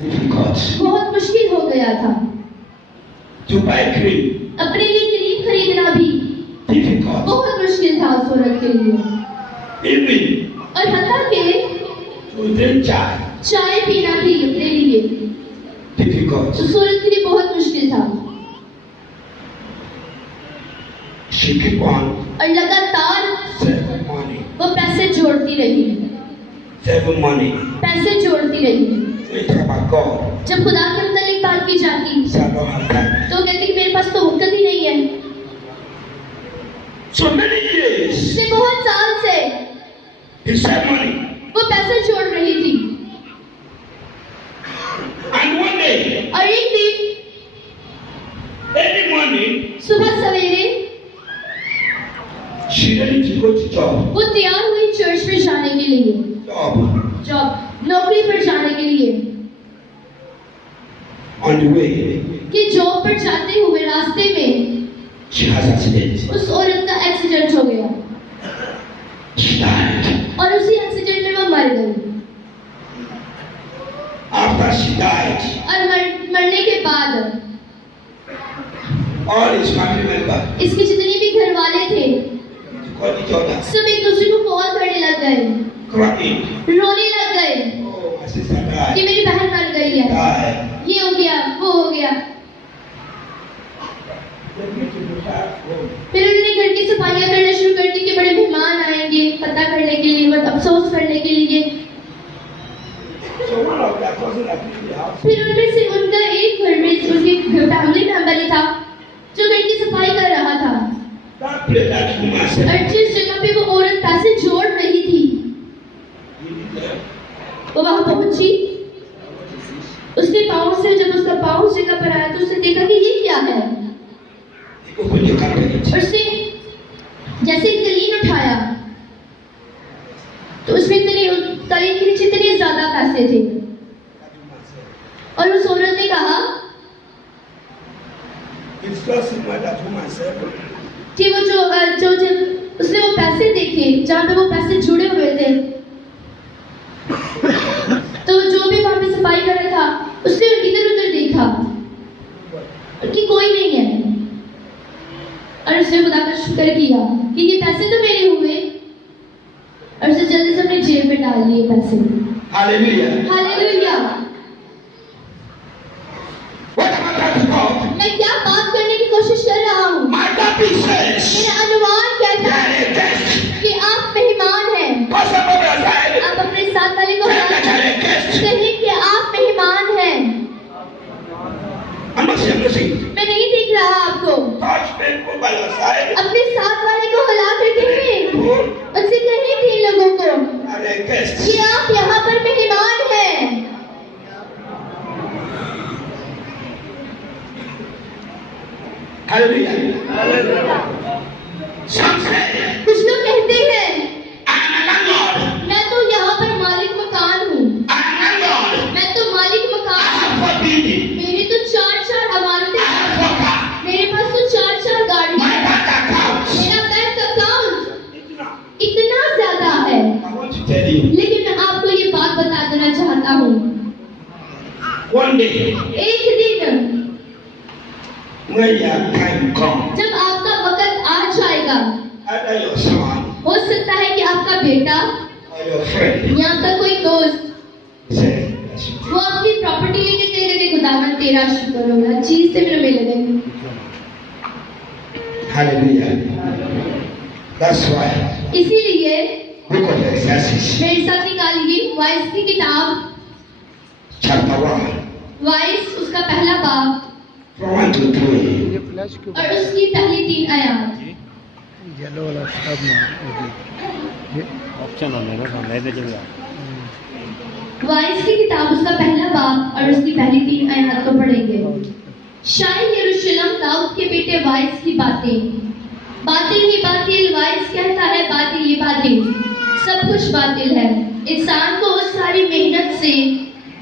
बहुत मुश्किल हो गया था। To buy cream. अपने लिए क्रीम खरीदना भी Difficult. बहुत मुश्किल था उस औरत के लिए। Even और हत्ता के to drink chai. चाय पीना भी अपने लिए Difficult. उस औरत के लिए बहुत मुश्किल था। She keep on और लगातार saving money. वो पैसे जोड़ती रही, Saving money. पैसे जोड़ती रही। We talk about God. जब खुदा के मुतालिक बात की जाती So I don't have time. तो कहती कि मेरे पास तो वक्त ही नहीं है। So many years पिछले बहुत साल से he saved money. वो पैसे जोड़ रही थी। And one day, और एक दिन early morning, सुबह सवेरे she ready to go to job. वो तैयार हुई चर्च में जाने के लिए, Job. नौकरी पर जाने के लिए। On the way, कि जॉब पर जाते हुए रास्ते में she has accident. उस औरत का एक्सीडेंट हो गया She died. और उसी एक्सीडेंट में वो मर गई। After she died, और मरने के बाद all his family members इसके जितने भी घर वाले थे called each other, सब एक दूसरे को कॉल करने लग गए, crying. रोने लग गए Oh, my sister कि died. मेरी बहन मर गई है, Died. ये हो गया वो हो गया। They need to be back home. फिर उन्होंने घर की सफाइयां करना शुरू कर दी कि बड़े मेहमान आएंगे पता करने के लिए, बहुत अफसोस करने के लिए। So one of their cousins that cleaned the house, फिर उनमें से उनका एक घर में उनकी फैमिली मेंबर ही था जो घर की सफाई कर रहा था। that place that woman said, और जिस जगह पे वो औरत पैसे जोड़ रही थी वो वहां पहुंची। उसके पाँव से जब उसका पाँव उस जगह पर आया तो उसने देखा कि ये क्या है। he opened the cabinet. और उसने जैसे कलीन उठाया तो उसमें इतने कलीन के नीचे इतने ज्यादा पैसे थे। और उस औरत ने कहा It's just like that woman said, कि वो जो जब उसने वो पैसे देखे जहाँ पे वो पैसे जुड़े हुए थे तो जो भी वहां पे सफाई कर रहा था उसने इधर उधर देखा कि कोई नहीं है। और उसने खुदा का शुक्र किया कि ये पैसे तो मेरे हुए और उसे जल्दी से अपने जेब में डाल लिए पैसे। Hallelujah. Hallelujah. What am I trying to talk? मैं क्या बात करने की कोशिश कर रहा हूँ? My topic says, मेरा अनुमान कहता है there is guest. कि आप मेहमान हैं। Pastor Bobby said, आप अपने साथ वाले को there is guest. कहें कि आप मेहमान हैं। I'm not saying nothing. मैं नहीं देख रहा आपको। Touch people by your side. अपने साथ वाले को हिला कर कहें, उनसे कहें 3 लोगों को There is guest. कि आप यहाँ पर मेहमान हैं। Hallelujah. Some say, कुछ लोग कहते हैं I am a landlord. मैं तो यहाँ पर मालिक मकान हूँ, I am a landlord. मैं तो मालिक I मकान have हूँ, 4 buildings. मेरी तो 4 I इमारतें have हैं, 4 cars. मेरे पास तो 4 गाड़ियाँ My हैं, bank account. मेरा बैंक अकाउंट Now, इतना ज्यादा है। I want to tell you, लेकिन मैं आपको ये बात बता देना चाहता हूँ, one day, एक दिन when your time comes, जब आपका वक्त आ जाएगा, either your son हो सकता है कि आपका बेटा or your friend या आपका कोई दोस्त say, वो आपकी प्रॉपर्टी लेके कहेगा कि खुदावन तेरा शुक्र होगा, चीज से मेरे मिल गई। Hallelujah. That's why इसीलिए book of Ecclesiastes, मेरे साथ निकालिए वाइस की किताब, chapter 1, वाइस उसका पहला बाब from 1 to 3. और उसकी पहली 3 आयत। येलो वाला सब में ऑप्शन होने ना सामने दे चल वाइस की किताब उसका पहला बाब और उसकी पहली 3 आयत को पढ़ेंगे। शायद यरूशलेम दाऊद के बेटे वाइस की बातें ही बातिल, वाइस कहता है बातिल ही बातिल, सब कुछ बातिल है। इंसान को उस सारी मेहनत से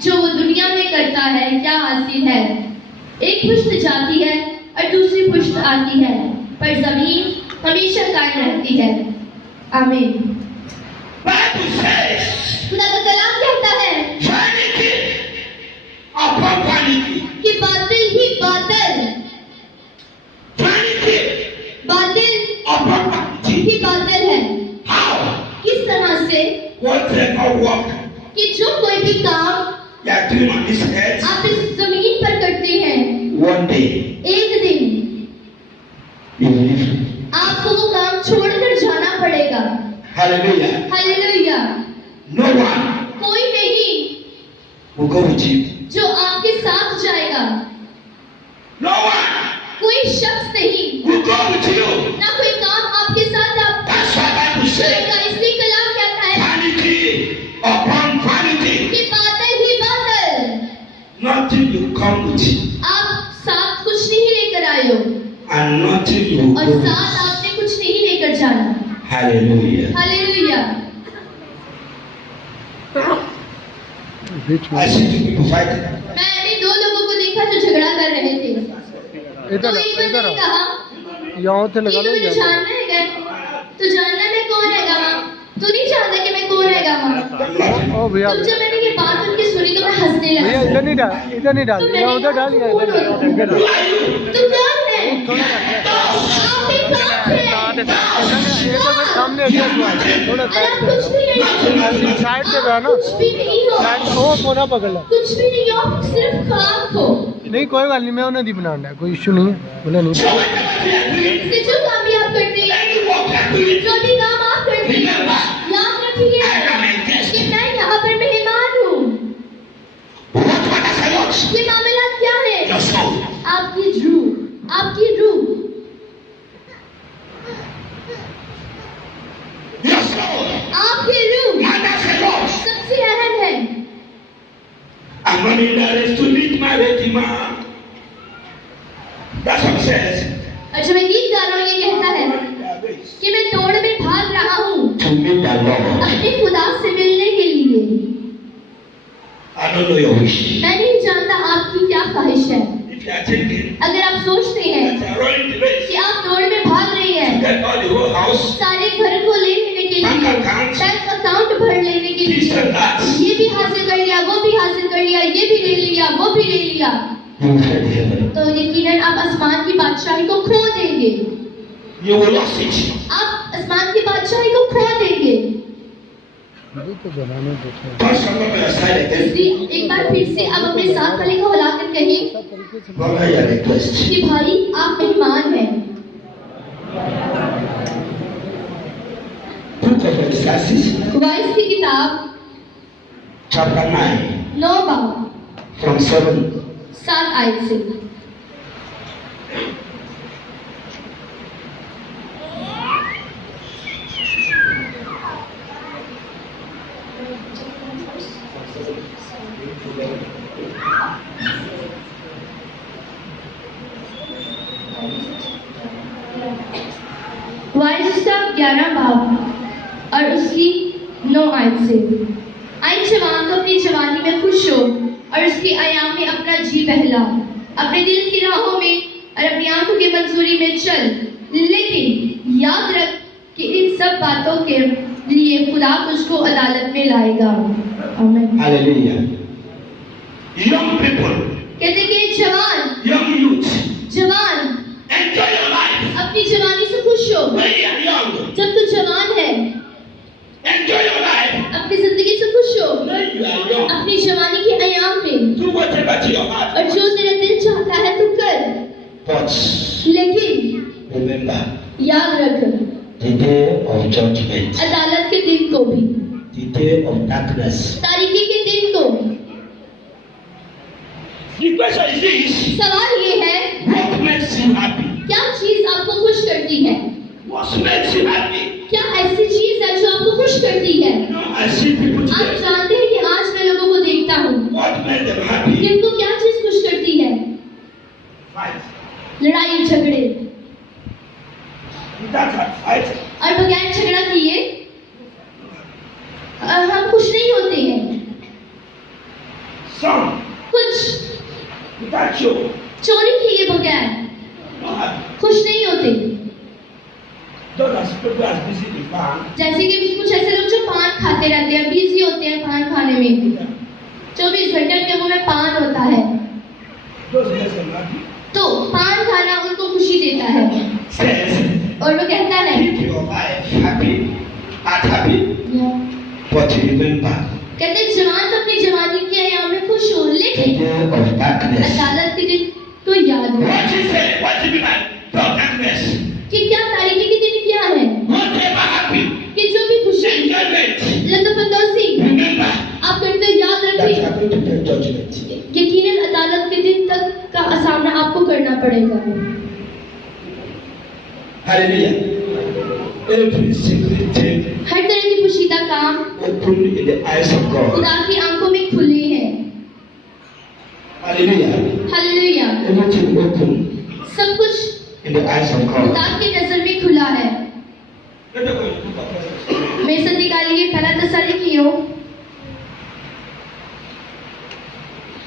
जो वो दुनिया में करता है क्या हासिल है? एक पुष्ट जाती है और दूसरी पुष्ट आती है, पर जमीन हमेशा कायम रहती है। आमीन। Bible says, खुदा का कलाम कहता है vanity vanity. कि बादल ही बादल, Vanity बादल upon vanity. ही बादल है। How? किस तरह से Whatever work कि जो कोई भी काम you are doing on this earth, आप इस जमीन पर करते हैं, one day एक दिन you will leave. आपको वो काम छोड़कर जाना पड़ेगा। Hallelujah. हालेलुया। No one कोई नहीं will go with you. जो आपके साथ जाएगा, No one कोई शख्स नहीं, will go with you. ना कोई काम आपके साथ आप That's why Bible says जाएगा। इसलिए कलाम कहता है vanity upon vanity. कि बादल ही बादल, Nothing you come with आप साथ कुछ नहीं लेकर आए हो and nothing you और go with. साथ आपने कुछ नहीं लेकर जाना। Hallelujah. हालेलुया। बीच में I see two people fighting. मैंने दो लोगों को देखा जो झगड़ा कर रहे थे। तो इधर एक बंदे इधर ने कहा यहाँ से कि लगा लो तुझे यहाँ जानना है क्या? तू जानना मैं कौन है गामा? तू नहीं जानता कि मैं कौन है गामा? ओ भैया तब जब मैंने ये बात उनकी सुनी तो मैं हंसने भैया लगा। इधर नहीं डाल यहाँ उधर डाल यहाँ इधर डाल। तू कौन है? थोड़ा सा आप एक कौन है? ये तो फिर सामने आ गया थोड़ा अरे आप कुछ भी नहीं हो। साइड से रहा ना कुछ भी नहीं हो। साइड ओ कोना पकड़ लो कुछ भी नहीं हो, आप सिर्फ खाक हो। नहीं कोई बात नहीं मैं उन्हें दी बनाना है कोई इशू नहीं है बोला नहीं इससे जो काम भी आप करते हैं, Any work you are doing, जो भी काम आप करते हैं, remember, याद रखिए I am a guest. कि मैं यहाँ पर मेहमान हूँ। What matters a lot? ये मामला क्या है? Your soul. आपकी रूह, आपकी रूह, Your soul आपकी रूह matters a lot. सबसे अहम है। I'm running the race to meet my Redeemer. That's what it says. और जब मैं गीत गा रहा हूँ ये कहता है Running the race कि मैं दौड़ में भाग रहा हूँ to meet the Lord. अपने खुदा से मिलने के लिए। I don't know your wish. मैं नहीं जानता आपकी क्या ख्वाहिश है। If you are thinking अगर आप सोचते हैं that you are running the race, कि आप दौड़ में भाग रहे हैं get all the whole house, सारे घर को ले लेने के bank लिए, account, बैंक अकाउंट भर लेने के this लिए, and that, ये भी हासिल कर लिया, वो भी हासिल कर लिया, ये भी ले लिया, वो भी ले लिया, you will find heaven. तो यकीनन आप आसमान की बादशाही को खो देंगे। You will lose it. आप आसमान की बादशाही को खो देंगे। अभी तो बनाने देते Touch someone by your side again. इसलिए एक बार फिर से आप अपने साथ वाले को हिलाकर कहें Brother, you are a guest. कि भाई आप मेहमान हैं। Book of Ecclesiastes, वाइस की किताब chapter 9, 9 बाब from 7. 7 आयत से। वाइस का 11 बाब और उसकी 9 आयत से। आई जवान तो अपनी जवानी में खुश हो और उसके आयाम में अपना जी बहला, अपने दिल की राहों में और अपनी आंखों की मंजूरी में चल, लेकिन याद रख कि इन सब बातों के लिए खुदा तुझको अदालत में लाएगा। आमीन। Hallelujah. Young people, कहते कि जवान, young youth, जवान enjoy your life. अपनी जवानी से खुश हो। When you are young, जब तू जवान है enjoy your life. अपनी जिंदगी से खुश हो। When you are young, अपनी जवानी के आयाम में do whatever to your heart. और जो तेरा दिल चाहता है तू कर, But लेकिन remember, याद रख the day of judgment, अदालत के दिन को भी, the day of darkness. तारीकी के दिन को। The question is this: सवाल ये है what makes you happy? क्या चीज आपको खुश करती है? What makes you happy? क्या ऐसी चीज है जो आपको खुश करती है? You know, I see people आप today. जानते हैं कि आज मैं लोगों को देखता हूँ What makes them happy? कि उनको क्या चीज खुश करती है? Fight. लड़ाई झगड़े, Without fight, और बगैर झगड़ा किए हम खुश नहीं होते हैं। some कुछ without you, चोरी किए बगैर not happy. खुश नहीं होते। Those are people who are busy with man. जैसे कि कुछ ऐसे लोग जो पान खाते रहते हैं, बिजी होते हैं पान खाने में, 24 घंटे उनके मुंह में पान होता है। थे day of darkness. अदालत के दिन को याद हो What is it? What do you mean by darkness? कि क्या तारीखी के दिन क्या है Whatever happened, कि जो भी खुशी enjoyment. लुत्फानंदोज़ी Remember आप करते याद that रखें you are going to face judgment. यकीनन अदालत के दिन तक का सामना आपको करना पड़ेगा Hallelujah. Every single thing हर तरह की पोशीदा काम open in the eyes of God. खुदा की आंखों में खुले हैं Hallelujah. हालेलुया Everything open सब कुछ in the eyes of God. खुदा की नजर में खुला है Let us go to the book of Revelation. मेरे साथ निकालिए पहला तसल्लीकियों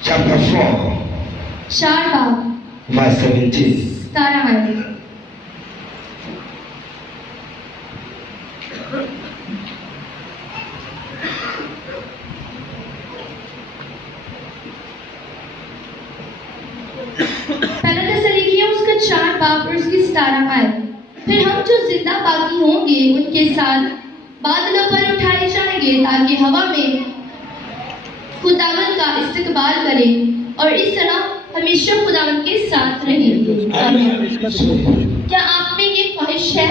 Chapter 4, 4 बाब verse 17. 17 आयत पहला तसल्लीकियों उसका 4 बाब और उसकी 17 आयत फिर हम जो जिंदा बाकी होंगे उनके साथ बादलों पर उठाए जाएंगे ताकि हवा में खुदावन का इस्तकबाल करें और इस तरह हमेशा खुदावन के साथ रहेंगे क्या आप में ये ख्वाहिश है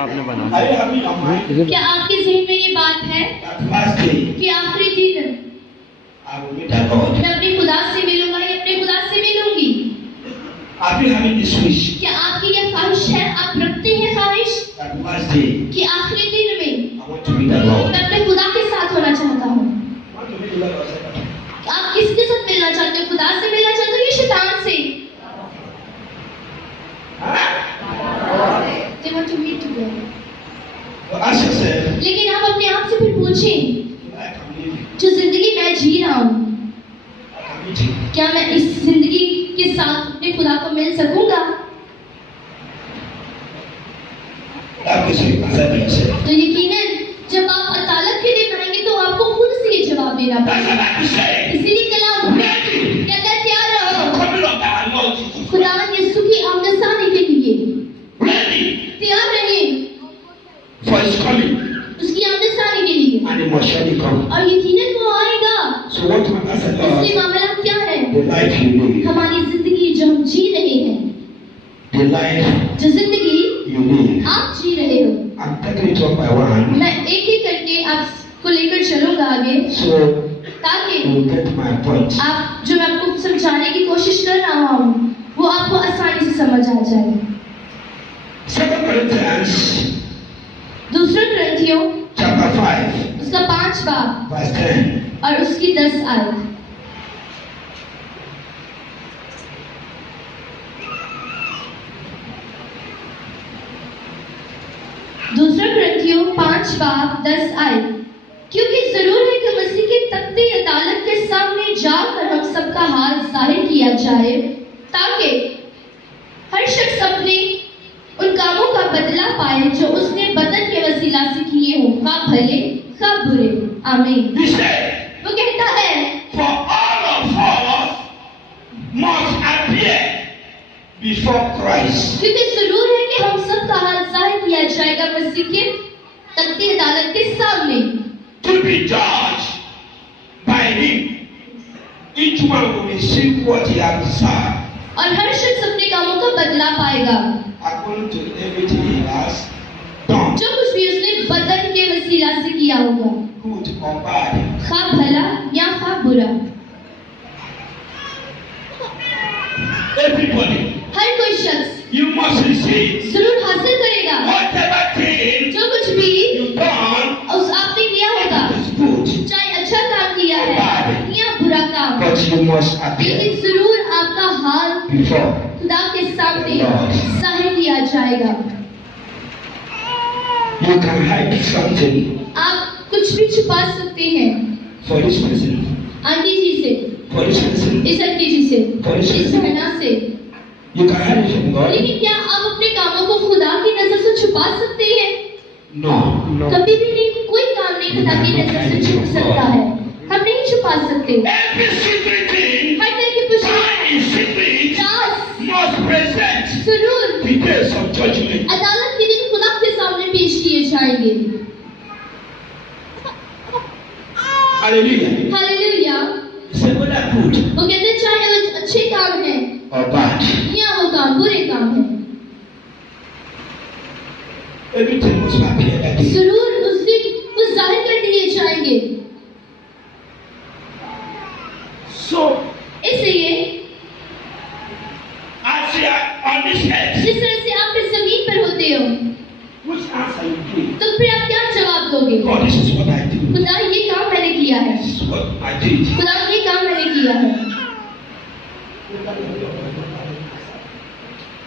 आपने बना Are you having your mind क्या आपके जहन में ये बात है that last day कि आखिरी दिन I will meet the Lord? मैं अपने खुदा से मिलूंगा या अपने खुदा से मिलूंगी Are you having this wish क्या आपकी ये ख्वाहिश है आप रखते हैं ख्वाहिश that last day कि आखिरी दिन में I want to meet the Lord? मैं अपने खुदा के साथ होना चाहता हूँ I want to meet the Lord or second. आप किसके साथ मिलना चाहते हो खुदा से मिलना चाहते हो या शैतान से They want to meet together. So ask yourself, लेकिन आप अपने आप से फिर पूछें I can live, जो जिंदगी मैं जी रहा हूँ I can meet him. क्या मैं इस जिंदगी के साथ अपने खुदा को मिल सकूंगा That question you answer to yourself. तो यकीनन जब आप अदालत के दिन आएंगे तो आपको खुद से ये जवाब देना That's पड़ेगा what I say. इसीलिए कलाम Ready. कहता है तैयार रहो Coming of our Lord Jesus. खुदा यीशु की आमद आने के लिए Ready तैयार रहें for his coming. उसकी आमद आने के लिए And he must surely come. और यकीनन वो आएगा So what matters इसलिए about मामला क्या है the life you live? हमारी जिंदगी जो हम जी रहे हैं The life जो जिंदगी you live. आप जी रहे हो I'm taking it one by one. मैं एक एक करके आपको लेकर चलूंगा आगे So ताकि you get my point. आप जो मैं आपको समझाने की कोशिश कर रहा हूँ वो आपको आसानी से समझ आ जाए 2 Corinthians दूसरा ग्रंथियों chapter 5 उसका 5 बाब verse 10. और उसकी 10 आयत दूसरा ग्रंथियों 5 बाब 10 आयत क्योंकि जरूर है कि मसीह के तख्ते अदालत के सामने जाकर हम सबका हाल जाहिर किया जाए ताकि हर शख्स अपने उन कामों का बदला पाए जो उसने बदन के वसीला से किए हों खा भले खा बुरे आमीन He said, वो कहता है for all of us must appear before Christ. क्योंकि जरूर है कि हम सब का हाल जाहिर किया जाएगा मसीह के तख्ते अदालत के सामने To be judged by him. Each one will receive what he has deserved और हर शख्स अपने कामों का बदला पाएगा according to everything he has done, जो कुछ भी उसने बदन के वसीला से किया होगा good or bad. खा भला या खा बुरा Everybody, हर कोई शख्स you must receive जरूर हासिल करेगा whatever thing जो कुछ भी you've done उस आपने किया होगा is good, चाहे अच्छा काम किया है या बुरा काम but you must appear लेकिन जरूर आपका हाल before. खुदा के सामने जाहिर किया जाएगा You can hide something आप कुछ भी छुपा सकते हैं for this person, आंटी जी से for this person. इस आंटी जी से इस बहना से You can hide it from God. लेकिन क्या आप अपने कामों को खुदा की नजर से छुपा सकते हैं No. कभी भी नहीं कोई काम नहीं खुदा की नजर से छुप सकता है हम नहीं छुपा सकते Every secret thing हर तरह की पुष्टि done in secret Raj must present जरूर the days of judgment. अदालत के दिन खुदा के सामने पेश किए जाएंगे Hallelujah. Hallelujah Say, whether good वो कहते हैं चाहे वो अच्छे काम हैं or bad, या वो काम बुरे काम हैं, everything must appear that day. जरूर उस दिन वो जाहिर कर दिए जाएंगे। So, इसलिए as you are on this earth, जिस तरह से आप इस जमीन पर होते हो, which answer you give? तो फिर आप क्या जवाब दोगे? God, this is what I do. खुदा ये काम मैंने किया है, This is what I did. खुदा ये काम मैंने किया है।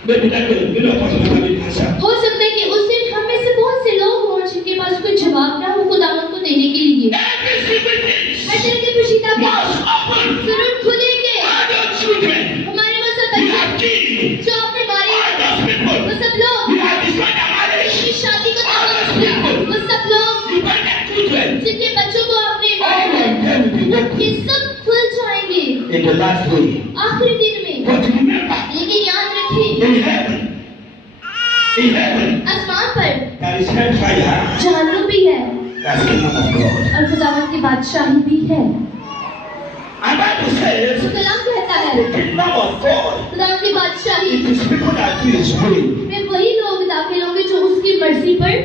Maybe that will be no possible to have an answer. हो सकता है कि उस दिन हम में से बहुत से लोग हों जिनके पास कोई जवाब ना हो खुदावंद को देने के लिए। Every single thing हर तरह के पुशीदा must बात open. जरूर खुलेंगे। All your children, हमारे वो सब you बच्चे have killed. जो आपने मारे, All those people, वो सब लोग you have destroyed their marriage. अपनी शादी को तबाह किया, वो सब लोग You burn their children. जिनके बच्चों को आपने All मारा of है, them will be open ये सब खुल जाएंगे in the last day. आखिरी दिन में। But remember, लेकिन याद रखें, in heaven, आसमान पर there is hellfire. जहन्नुम भी है That's the kingdom of God. और खुदावंद की बादशाही भी है। And Bible says, तो कलाम कहता है the kingdom of God, खुदावंद की बादशाही it is people that do His will. में वही लोग दाखिल होंगे जो उसकी मर्जी पर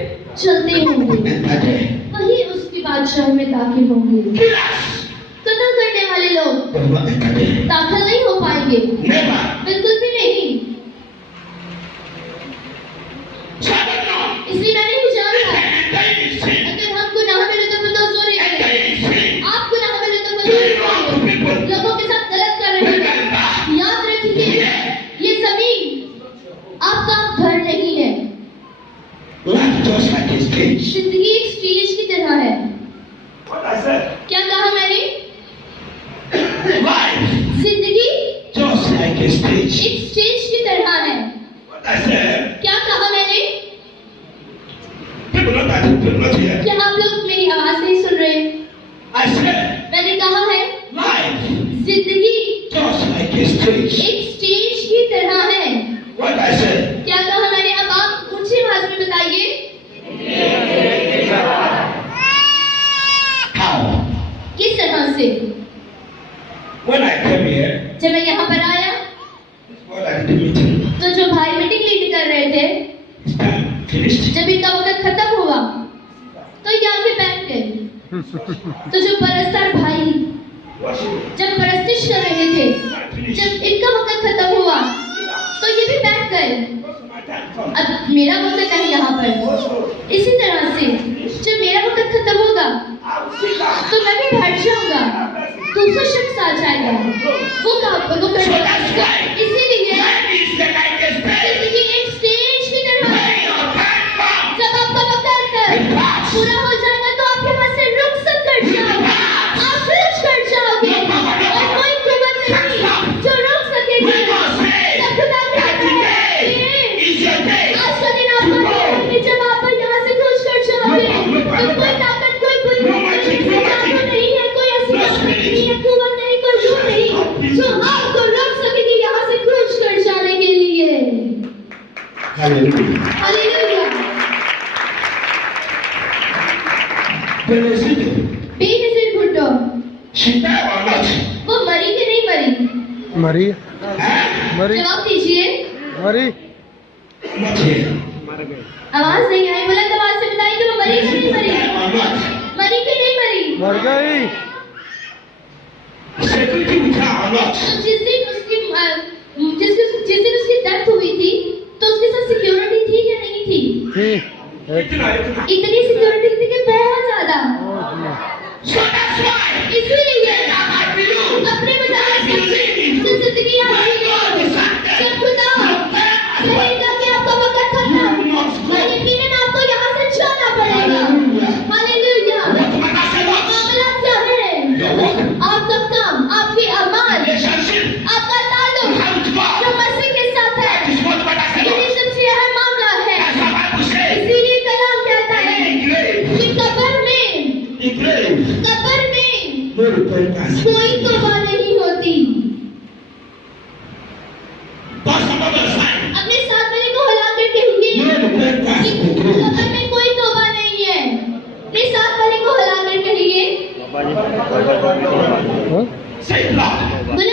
चलते होंगे, Enter there. वही उसकी बादशाही में दाखिल होंगे। Killers, कत्ल करने वाले लोग they will not enter there. दाखिल नहीं हो पाएंगे, Never. बिल्कुल भी नहीं। So I don't know. इसलिए मैंने भी जाना है, Enter in sin. अगर हम गुनाह में लिप्त हो तो सॉरी, Enter in sin. आप गुनाह में लिप्त हो तो Doing wrong to sorry, people. लोगों के साथ गलत कर रहे हैं। Remember, याद रखिए, ये जमीन आपका घर नहीं है। life just like a stage. जिंदगी एक स्टेज की तरह है। What I said? क्या कहा मैंने? Life जिंदगी just like a stage. एक स्टेज की तरह है। What I said? क्या कहा मैंने? People not here. क्या आप लोग मेरी आवाज नहीं सुन रहे? I said, मैंने कहा है life जिंदगी just like a stage. एक स्टेज की तरह है। What I said? क्या कहा मैंने? अब आप ऊंची आवाज में बताइए। How? किस तरह से? When I came here, जब मैं यहाँ पर आया what I did the meeting. तो जो भाई मीटिंग लीड कर रहे थे, It's time finished. जब इनका वक्त खत्म हुआ तो ये आके बैठ गए। तो जो परस्तर भाई Worship. जब परस्तिश कर रहे थे, Finished. जब इनका वक्त खत्म हुआ तो ये भी बैठ गए। My time come. अब मेरा वक्त है यहाँ पर। Also, इसी तरह से जब मेरा वक्त खत्म होगा I will sit down. तो मैं भी बैठ जाऊंगा, दूसरा शख्स आ जाएगा, वो काम वो So करेगा। that's why इसीलिए life is like a stage. जिंदगी एक स्टेज की तरह है। When your time comes, जब आपका वक्त पूरा हो जाएगा तो आप यहाँ से रुखसत कर जाओगे, आप फिर कर जाओगे और कोई कुव्वत नहीं जो रोक सकेगी। when God says जब खुदा that कहता है today is your day, आज का दिन आपका है कि जब आप यहाँ से कूच कर जाओगे तो कोई ताकत, कोई बुरी जादू नहीं है, कोई ऐसी ताकत नहीं है, कुव्वत नहीं, कोई रूह नहीं जो आपको रोक सकेगी यहाँ से कूच कर जाने के लिए। hallelujah. Hallelujah. Benedicte, Benazir Bhutto she died or not? वो मरी कि नहीं मरी? मरी Eh? जवाब दीजिए। मरी Not here. आवाज नहीं आई, बुलंद आवाज से बताइए कि वो मरी कि नहीं मरी? Died or not? मरी कि नहीं मरी? मर गई Security with her or not? तो जिस दिन उसकी डेथ हुई थी तो उसके साथ सिक्योरिटी थी या नहीं थी? थी Itina. इतनी सिक्योरिटी थी कि बहुत ज्यादा। So that's why इसीलिए I believe अपने मुताबिक जो जिंदगी आप जी रहे हो, जब खुदा कहेगा कि आपका वक्त खत्म, तो यकीनन आपको यहाँ से जाना पड़ेगा। हालेलुया। what Manasseh wants. मामला क्या है? Your work, आपका काम, आपकी अमाल, relationship, आपका ताल्लुक how it जो goes. मसीह के साथ है, That is what Manasseh यही wants. सबसे अहम मामला है। That's what Bible says. इसीलिए कलाम कहता है In the grave, कि कब्र में no repentance. कोई तौबा नहीं होती। Pass another sign. अपने साथ वाले को हिला कर कहिए No repentance कि in the grave. कब्र में कोई तौबा नहीं है। अपने साथ वाले को हिला कर कहिए हाँ? Say it loud. बुलंद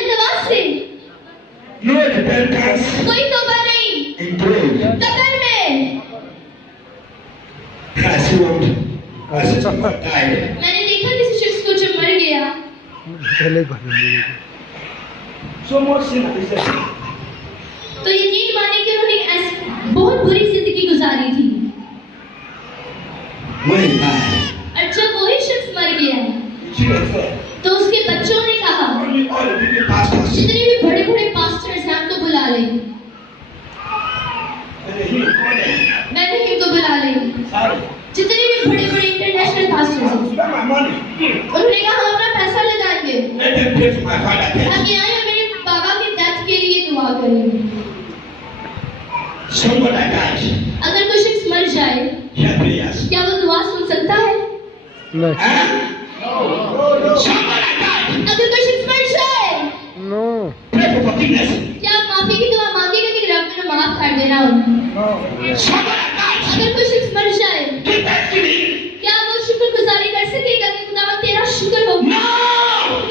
पहले ही भरेंगे। So much sin and deception. तो यकीन माने कि उन्होंने बहुत बुरी जिंदगी गुजारी थी। When he died, और जब वही शख्स मर गया the children said, तो उसके बच्चों ने कहा only all the big pastors. जितने भी बड़े बड़े पास्टर्स हैं उनको बुला ले, And he called them. मैंने इनको बुला ले, Sorry. जितने भी बड़े बड़े इंटरनेशनल पास्टर्स I हैं will spend my money. उन्होंने कहा हम अपना पैसा लगाएंगे, Let them pray for my father death. अब यहाँ मेरे बाबा की डेथ के लिए दुआ करेंगे। Somebody died. अगर कोई शख्स मर जाए Hear prayers. क्या वो दुआ सुन सकता है? नहीं, Huh? Somebody died. अगर कोई शख्स मर जाए नो, Pray for forgiveness. क्या आप माफी की दुआ मांगेगा कि रब ने माफ कर देना उन्हें? Somebody died. अगर कोई शख्स मर जाए Give thanksgiving. क्या वो शुक्रगुजारी कर सकेगा कि खुदा तेरा शुक्र हो? No.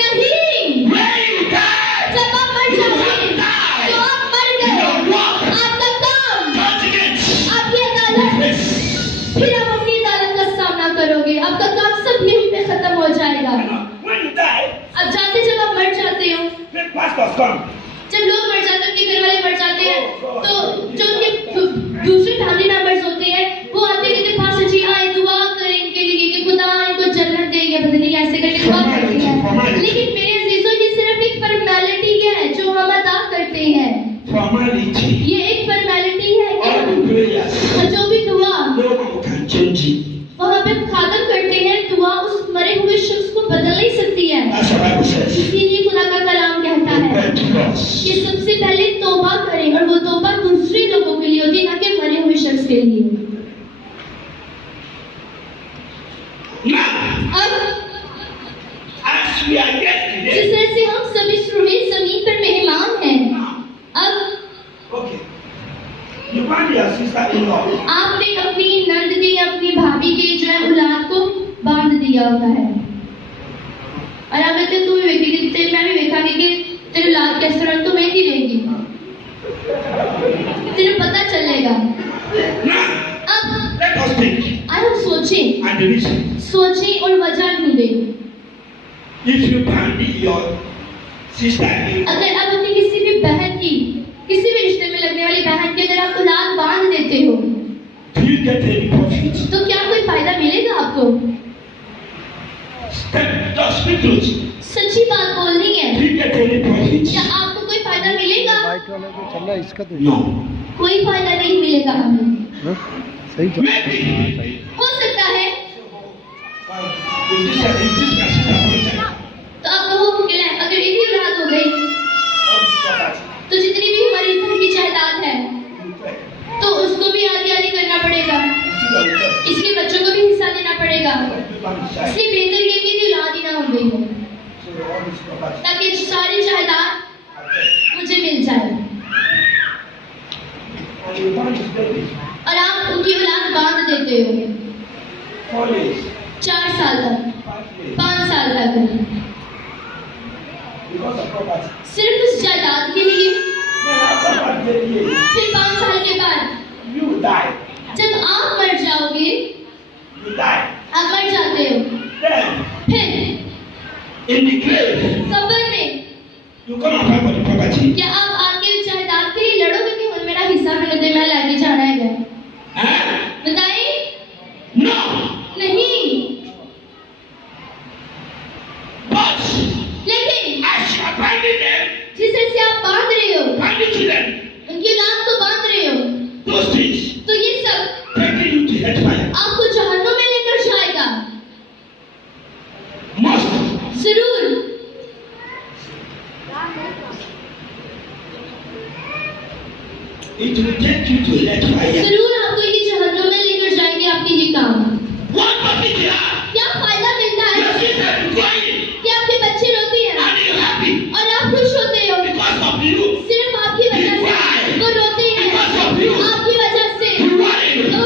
नहीं। When you die, जब आप मर जाओगे तो आप मर गए, आपका काम, आपकी अदालत, फिर आप अपनी अदालत का सामना करोगे, आपका काम सब यहीं पे खत्म हो जाएगा। when you die, अब जानते जब आप मर जाते हो, when pastors come, जब लोग मर जाते हैं, उनके घर वाले मर जाते हैं, तो जो उनके दूसरे फैमिली मेंबर्स होते हैं वो आते कहते हैं पास्टर जी आए दुआ करें इनके लिए कि खुदा इनको जन्नत देंगे, पता नहीं ऐसे करके दुआ करते हैं। लेकिन मेरे अजीजों ये सिर्फ एक फॉर्मेलिटी है जो हम अदा करते हैं, formality, ये एक फॉर्मेलिटी है कि all the prayers, जो भी दुआ no one can change it. वहाँ पे खातम करते हैं, दुआ उस मरे हुए शख्स को बदल नहीं सकती है। That's what Bible says. इसीलिए खुदा का कलाम कहता है Repent us. कि सबसे पहले तौबा करें, और वो तौबा दूसरे लोगों के लिए होती है, ना कि मरे हुए शख्स के लिए। Now, अब as we are yesterday, जिस तरह से हम सभी रूहे जमीन पर मेहमान हैं, अब okay, you find your sister-in-law. आपने अपनी नंद के या अपनी भाभी के जो है औलाद को बांध दिया होता है, और आप कहते हैं तू भी वेखेगी, तेरे मैं भी वेखा कि तेरे औलाद किस तरह तो मेहंदी लेगी, तेरे पता चलेगा। Now, अब let us think आज हम सोचें and the reason. सोचें और वजह ढूंढें। If you can be your sister-in-law, अगर आप अपनी किसी भी बहन की, किसी भी रिश्ते में लगने वाली बहन की अगर आप औलाद बांध देते हो do you get any profit? तो क्या कोई फायदा मिलेगा आपको? Just speak truth. सच्ची बात बोलनी है। Do you get any profit? क्या आपको कोई फायदा मिलेगा? वाइट वाला जो चल रहा है इसका तो No. कोई फायदा नहीं मिलेगा हमें। हाँ? सही तो Maybe. हो सकता है If this my sister, तो आप कहो कि अगर इतनी औलाद हो गई तो जितनी भी हमारी घर की जायदाद है तो उसको भी आधी आधी करना पड़ेगा, इसके बच्चों को भी हिस्सा देना पड़ेगा, इसलिए बेहतर ये कि इतनी औलाद ही ना हो गई हो ताकि सारी जायदाद मुझे मिल जाए। और आप उनकी औलाद बांध देते हो 4 साल तक, 5 साल तक, सिर्फ उस जायदाद के लिए। फिर 5 साल के बाद जब आप मर जाओगे, आप मर जाते हो, फिर कब्र में क्या आप आके जायदाद के लिए लड़ोगे कि हुन मेरा हिस्सा मैंने दे, मैं लेके जाना है? बताइए। नहीं। लेकिन जिस तरह से आप बांध रहे हो, उनकी औलाद को बांध रहे हो, तो ये सब आपको जहन्नुम में लेकर जाएगा। जरूर। It will take you to let fire. जरूर आपको ये जहन्नुम में लेकर जाएंगे आपके ये काम। What profit you have? क्या फायदा मिलता है Your sister is crying कि आपके बच्चे रोते हैं and you're happy और आप खुश होते हो? because of you. सिर्फ आपकी वजह से वो रोते हैं, आपकी वजह से वो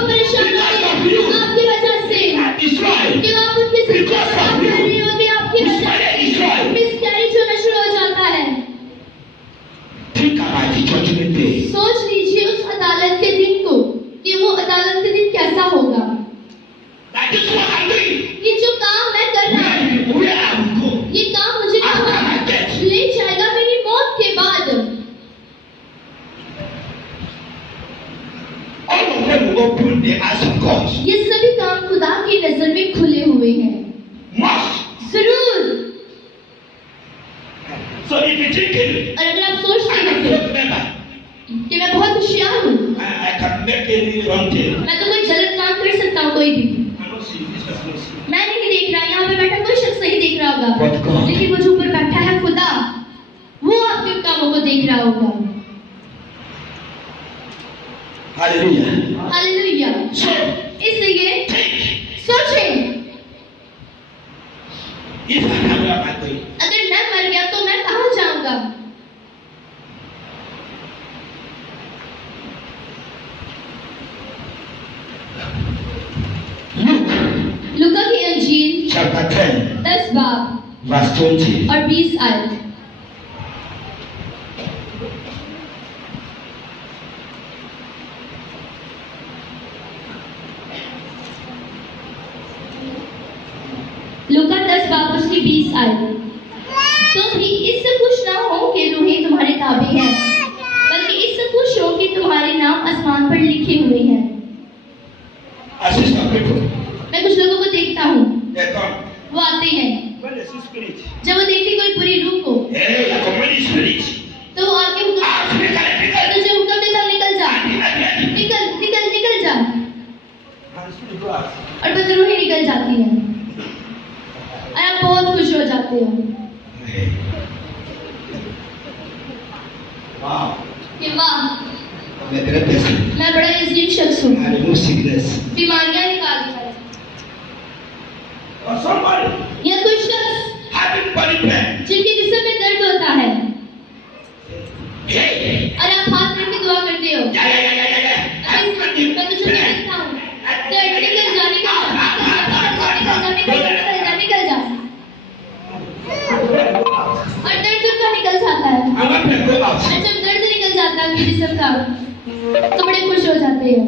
परेशान होते हैं, आपकी वजह से And destroy. कि आप उनकी जिंदगी खराब कर रहे होते हैं, आपकी वजह से Destroy. मिसकैरेज होना शुरू हो जाता है। Think about the judgment day. सोच लीजिए उस अदालत के दिन को कि वो अदालत के दिन कैसा होगा। That is what I'm doing. through the eyes of God. ये सभी काम खुदा की नजर में खुले हुए हैं। Must. जरूर। So if you think it, और अगर आप सोचते I हैं am not clever. कि मैं बहुत होशियार हूँ, I can make any wrong thing. मैं तो कोई गलत काम कर सकता हूँ कोई भी। I don't see this person. Don't see. मैं नहीं देख रहा, यहाँ पे बैठा कोई शख्स नहीं देख रहा होगा, But God. लेकिन वो जो ऊपर बैठा है खुदा, वो आपके कामों को देख रहा होगा। Hallelujah. हालेलुया। So इसलिए think. सोचें, If I am where am I going? अगर मैं मर गया तो मैं कहाँ जाऊंगा? Luke लूका की अंजील chapter 10, 10 बाब verse 20. और 20 आयत। लूका 10 बाब उसकी 20 आयत। तो भी इससे खुश ना हो कि रूहें तुम्हारे ताबे हैं, बल्कि इससे खुश हो कि तुम्हारे नाम आसमान पर लिखे हुए हैं। I see some people. मैं कुछ लोगों को देखता हूँ, They come. वो आते हैं, When they see spirit. जब वो देखते कोई बुरी रूह को, Hey, I command spirit. तो वो आके हुक्म, Ah, निकल. तुझे हुक्म देता निकल जा, And निकल निकल निकल जा, the spirit goes. और बस रूहें निकल जाती हैं और आप बहुत खुश हो जाते हो Wow. कि वाह, I'm a great person. मैं बड़ा इज्जत शख्स हूँ, I remove sickness. बीमारियां निकाल दिया। Or somebody या कोई शख्स having body pain. जिनके जिस्म में दर्द होता है Hey. और आप हाथ रख के दुआ करते हो, Yeah. मैं तुझे देखता हूँ, दर्द निकल जा, निकल जा, निकल जा, और दर्द उनका निकल जाता है। I want to go out. और जब दर्द निकल जाता है उनके जिस्म का, तो बड़े खुश हो जाते हैं।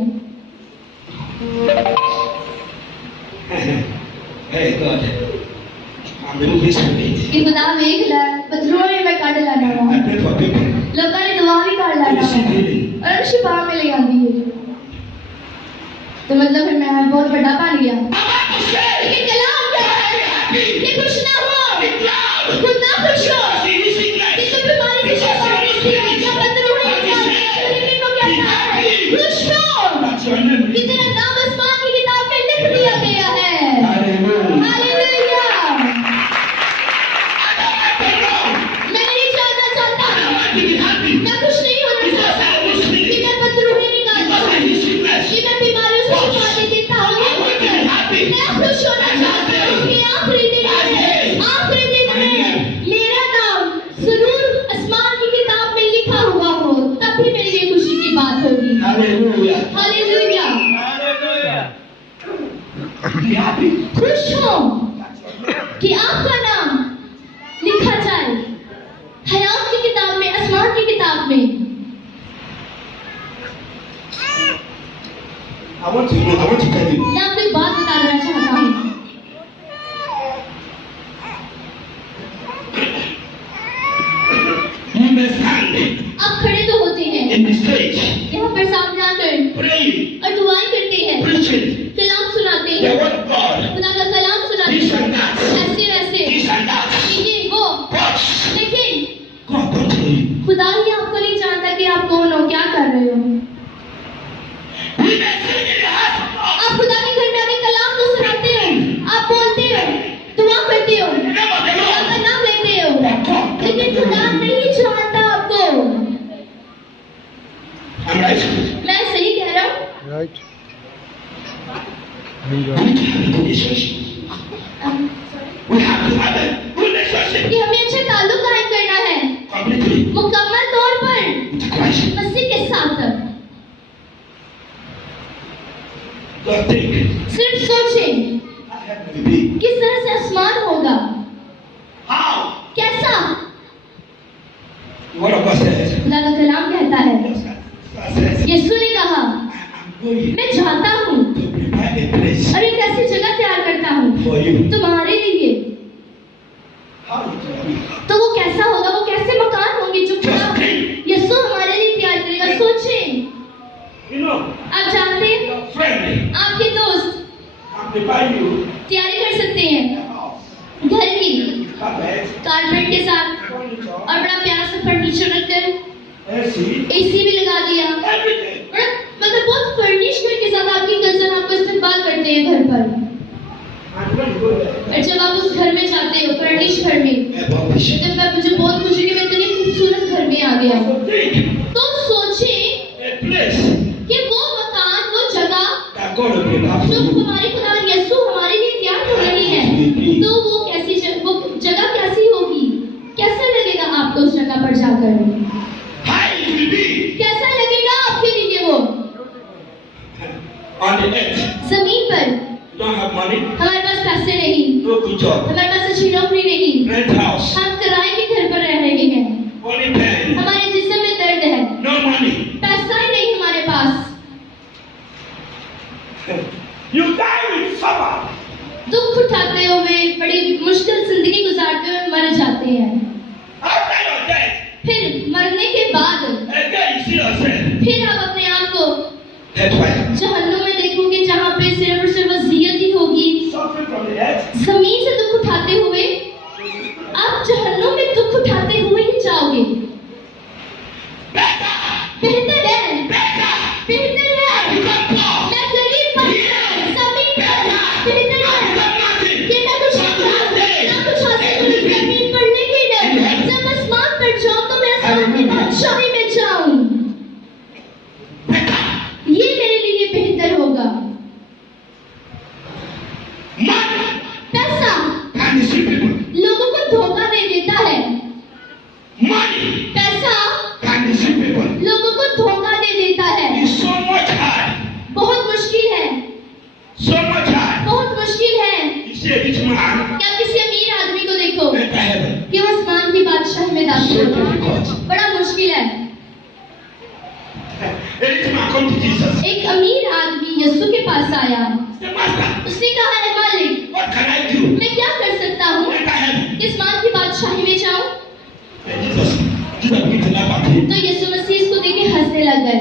Hey God, I'm removing spirit. कि खुदा देख ले, बदरूह में मैं काट लाना I हुआ, pray for people. लोगों ने दुआ भी कर लाना Receive हुआ, healing. और अब शिफा मिल आती है। तो मतलब फिर मैं बहुत बड़ा बन गया। I'm about to say. लेकिन कलाम क्या है? कि खुश ना हो, खुद ना खुश हो, कि तुम बीमारी से शिफा मिलती है, या बदरूह में जाती है, लेकिन वो कहता है, खुश हो, That's your name. कि तेरा नाम आसमान की किताब में लिख दिया गया है। Hallelujah. हालेलुया। मैं नहीं जानना चाहता, मैं खुश नहीं होना चाहता कि मैं बदरूहें निकालता हूँ, कि मैं बीमारियों से शिफा देता हूँ। मैं खुश होना चाहता हूँ कि आखिरी दिन में मेरा नाम जरूर आसमान की किताब में लिखा हुआ हो, तब भी मेरे लिए खुशी की बात होगी। Hallelujah. हालेलुया। Be happy. खुश हो कि आपका नाम लिखा जाए हयात की किताब में, आसमान की किताब में। I want to tell you. मैं आपको एक बात बता देना चाहता हूँ, You may stand आप खड़े तो होते हैं in the stage, यहाँ पर सामने आकर praying, और दुआएं करते हैं, preaching कलाम सुनाते the हैं, word of God, खुदा का कलाम सुनाते this हैं, and that, ऐसे वैसे, this and that. ये वो, But लेकिन God don't tell you. खुदा ही आपको नहीं जानता कि आप कौन हो, क्या कर रहे हो। We may sing in the house of God. आप खुदा के घर में आके कलाम तो सुनाते हो, आप बोलते हो, दुआ करते हो, The name of the खुदा Lord. का नाम लेते हो, But God don't लेकिन tell खुदा you. नहीं जानता आपको। I'm right. मैं सही कह रहा हूँ? Right? We need to have a good relationship. We have to have a good relationship कि हमें अच्छे ताल्लुक कायम करना है, completely मुकम्मल तौर पर with Christ. मसीह के साथ। Just think. सिर्फ सोचें How heaven will be. किस तरह से आसमान होगा, How? कैसा। The word of God says. खुदा का कलाम कहता है, God says. यीशु ने कहा, I'm going मैं जाता हूँ to prepare a place और एक ऐसी जगह तैयार करता हूँ for you. तुम्हारे लिए। How it will be. तो वो कैसा होगा, वो कैसे मकान होंगे जो खुदा Just think. यीशु हमारे लिए तैयार करेगा। सोचें, You know, आप जानते हैं your friend AC, एसी भी लगा दिया, everything. मतलब बहुत फर्निश घर के साथ आपकी कजन आपको इस्तेमाल करते हैं घर पर। And when you go there, और जब आप उस घर में जाते हो, फर्निश घर में, तो मैं मुझे बहुत खुशी कि मैं इतने खूबसूरत घर में आ गया हूँ। तो सोचें a place कि वो मकान, वो जगह that God will prepare for जो you. हमारे खुदा यीशु हमारे लिए तैयार हो रही है, तो वो वो जगह कैसी होगी? कैसा लगेगा आपको उस जगह पर जाकर? How it will be कैसा लगेगा आपके लिए वो? on the earth. जमीन पर You don't have money, हमारे पास पैसे नहीं, no good job, हमारे पास अच्छी नौकरी नहीं, rent house, हम किराए के घर पर रह रहे हैं, only pain, हमारे जिस्म में दर्द है, no money. पैसा ही नहीं हमारे पास, You die with suffer. दुख उठाते हुए बड़ी मुश्किल जिंदगी गुजारते हुए मर जाते हैं। After your death, फिर मरने के बाद again you see yourself. फिर आप अपने आप को That's why जहन्नुम में देखोगे, जहाँ पे सिर्फ और सिर्फ वज़ीयत ही होगी। suffering from the earth. जमीन से दुख उठाते हुए आप जहन्नुम में दुख उठाते हुए ही जाओगे। Better, बेहतर है, better. बेहतर है, You got poor. मैं गरीब पर जमीन पर बेहतर है कि मैं कुछ हासिल करूं जमीन पर, लेकिन जब आसमान पर जाऊं तो मैं आसमान की बादशाही में जाऊं, ये मेरे लिए बेहतर होगा। Money पैसा can deceive people. लोगों को धोखा दे देता है, Money पैसा can deceive people. लोगों को धोखा दे देता है। It's so much hard. बहुत मुश्किल है, So much hard. बहुत मुश्किल है। You see a rich man क्या किसी अमीर आदमी को देखो enter heaven. कि वो आसमान की बादशाही में दाखिल So होगा, difficult. बड़ा मुश्किल है। A rich man come to Jesus. एक अमीर आदमी यीशु के पास आया, Say, Master, उसने कहा, है मालिक, what can I do? मैं क्या कर सकता हूँ Enter heaven. कि आसमान की बादशाही में जाऊं? And Jesus begin to laugh at him. तो यीशु मसीह इसको देख के हंसने लग गए।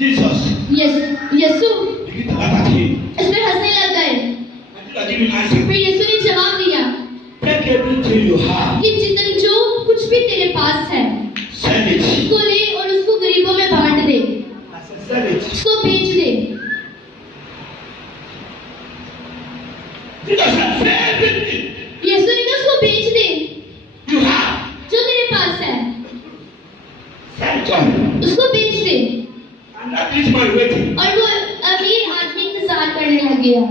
Jesus Yeshu begin to laugh at him. इसमें हंसने लग गए। And Jesus give him answer. फिर यीशु ने जवाब दिया Take everything you have, कि जितन जो कुछ भी तेरे पास है sell it. उसको ले और उसको गरीबों में बांट दे, I said, sell it. उसको बेच दे। Jesus said, sell everything यीशु ने कहा उसको बेच दे, you have. जो तेरे पास है Sell it all. उसको बेच दे। And that rich man waiting. और वो अमीर आदमी इंतजार करने लग गया।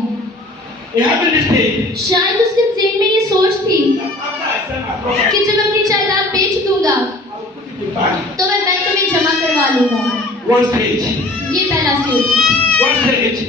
He having this thing. शायद उसके ज़हन में ये सोच थी That after I sell my property, कि जब मैं अपनी जायदाद बेच दूंगा I will put it in bank. तो मैं बैंक में जमा करवा लूंगा। One stage. ये पहला स्टेज। One stage.